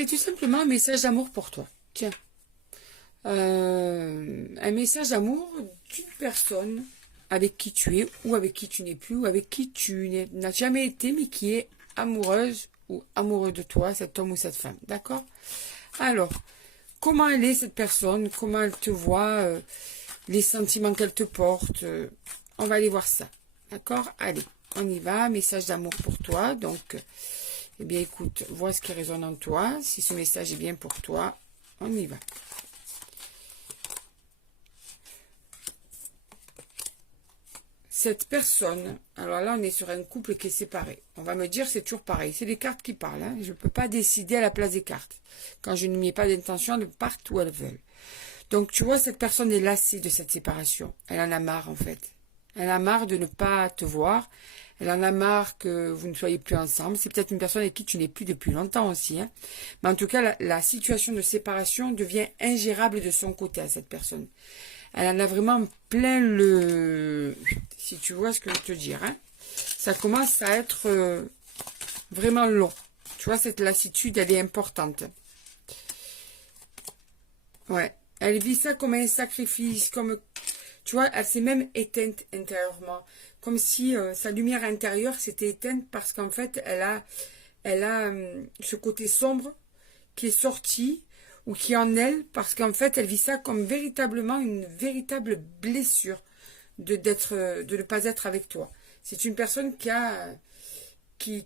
J'avais tout simplement un message d'amour pour toi. Tiens. Un message d'amour d'une personne avec qui tu es, ou avec qui tu n'es plus, ou avec qui tu n'as jamais été, mais qui est amoureuse ou amoureux de toi, cet homme ou cette femme. D'accord? Alors, comment elle est cette personne? Comment elle te voit? Les sentiments qu'elle te porte? On va aller voir ça. D'accord? Allez, on y va. Message d'amour pour toi. Donc, eh bien, écoute, vois ce qui résonne en toi. Si ce message est bien pour toi, on y va. Cette personne, alors là, on est sur un couple qui est séparé. On va me dire, c'est toujours pareil. C'est les cartes qui parlent. Hein. Je ne peux pas décider à la place des cartes. Quand je ne mets pas d'intention, elles partent où elles veulent. Donc, tu vois, cette personne est lassée de cette séparation. Elle en a marre, en fait. Elle en a marre de ne pas te voir. Elle en a marre que vous ne soyez plus ensemble. C'est peut-être une personne avec qui tu n'es plus depuis longtemps aussi. Hein. Mais en tout cas, la situation de séparation devient ingérable de son côté à cette personne. Elle en a vraiment plein le... Si tu vois ce que je veux te dire. Hein. Ça commence à être vraiment long. Tu vois, cette lassitude, elle est importante. Ouais. Elle vit ça comme un sacrifice, comme... Tu vois, elle s'est même éteinte intérieurement. Comme si sa lumière intérieure s'était éteinte parce qu'en fait, elle a ce côté sombre qui est sorti ou qui est en elle parce qu'en fait, elle vit ça comme véritablement une véritable blessure de ne pas être avec toi. C'est une personne qui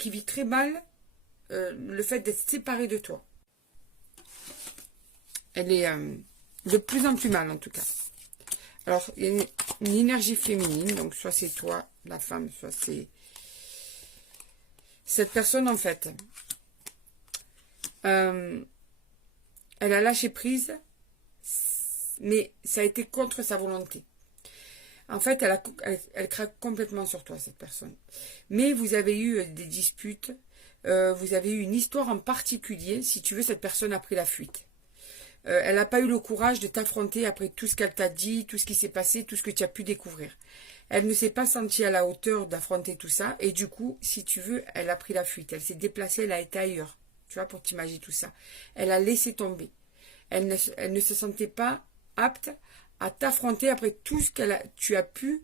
vit très mal le fait d'être séparée de toi. Elle est de plus en plus mal en tout cas. Alors, il y a une énergie féminine, donc soit c'est toi, la femme, soit c'est... Cette personne, en fait, elle a lâché prise, mais ça a été contre sa volonté. En fait, elle craque complètement sur toi, cette personne. Mais vous avez eu des disputes, vous avez eu une histoire en particulier, si tu veux, cette personne a pris la fuite. Elle n'a pas eu le courage de t'affronter après tout ce qu'elle t'a dit, tout ce qui s'est passé, tout ce que tu as pu découvrir. Elle ne s'est pas sentie à la hauteur d'affronter tout ça. Et du coup, si tu veux, elle a pris la fuite. Elle s'est déplacée, elle a été ailleurs. Tu vois, pour t'imaginer tout ça. Elle a laissé tomber. Elle ne se sentait pas apte à t'affronter après tout ce tu as pu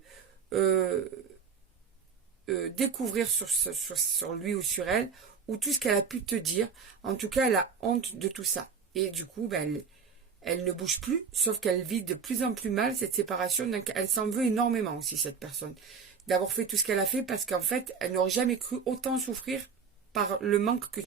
découvrir sur lui ou sur elle, ou tout ce qu'elle a pu te dire. En tout cas, elle a honte de tout ça. Et du coup, ben, elle ne bouge plus, sauf qu'elle vit de plus en plus mal cette séparation. Donc, elle s'en veut énormément aussi, cette personne, d'avoir fait tout ce qu'elle a fait, parce qu'en fait, elle n'aurait jamais cru autant souffrir par le manque que